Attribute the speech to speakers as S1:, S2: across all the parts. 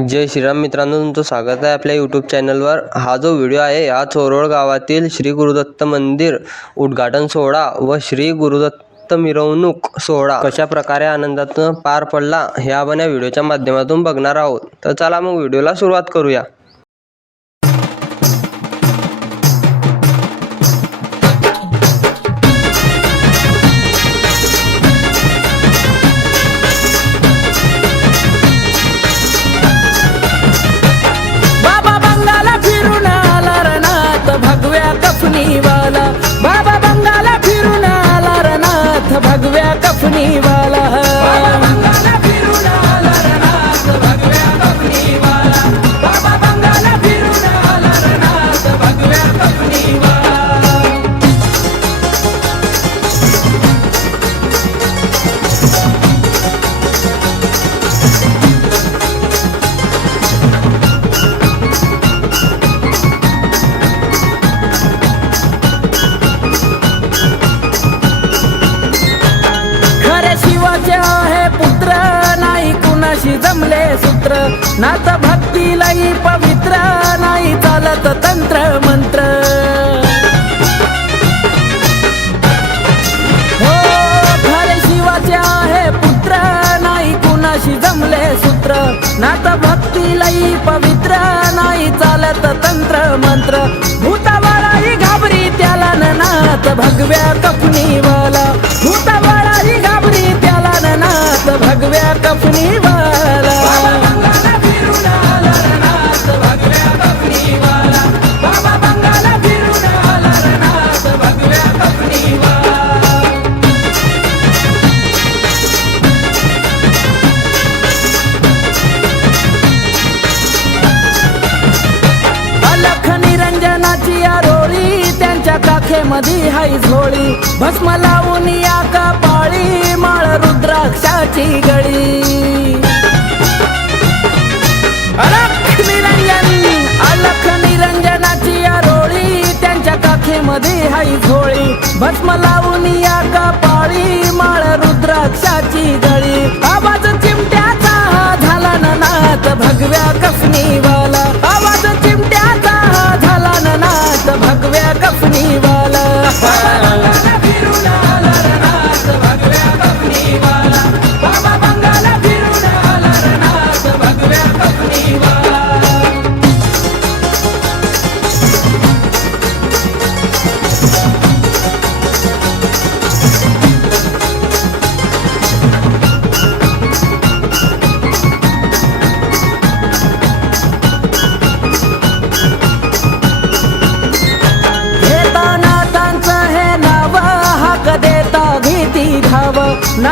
S1: जय श्रीराम मित्रांनो तुमचं स्वागत आहे आपल्या यूट्यूब चॅनलवर हा जो व्हिडिओ आहे हा चोरोळ गावातील श्री गुरुदत्त मंदिर उद्घाटन सोहळा व श्री गुरुदत्त मिरवणूक सोहळा कशा प्रकारे आनंदातून पार पडला हे आपण या व्हिडिओच्या माध्यमातून बघणार आहोत. तर चला मग व्हिडिओला सुरुवात करूया.
S2: नाही जमले सूत्र. नात भक्तीलाही पवित्र नाही चालत तंत्र मंत्र. हो खरे शिवाचे आहे पुत्र नाही कुणाशी जमले सूत्र. नात भक्तीलाही पवित्र नाही चालत तंत्र मंत्र. भूताबाळाही घाबरी त्याला न नाथ भगव्या कपनीवाला भूताबाळाही काखेमध्ये हाई झोळी. भस्म लावून या का पाळी रुद्राक्षाची गळी अलख निरंजन अलख निरंजनाची आरोळी त्यांच्या काखेमध्ये हाय झोळी. भस्म लावून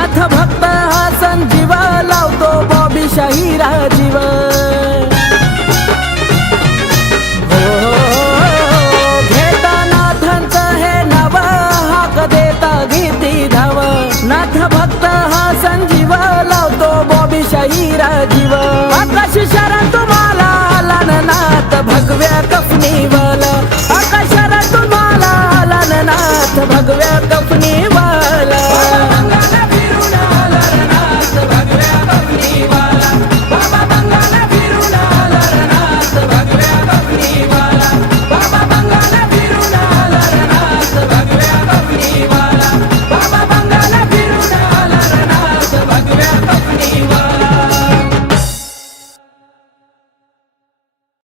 S2: नाथ भक्त हा संजीव लावतो बॉबी शाहीरा जीव. हो, हो, हो, घेता नाथांचं हे नाव हाक देता भीती धाव. नाथ भक्त हा संजीव लावतो बॉबी शाहीरा जीव. आकाश शरण तुम्हाला आला न नाथ भगव्या कफनीवाला आकाश शरण तुम्हाला आला नाथ भगव्या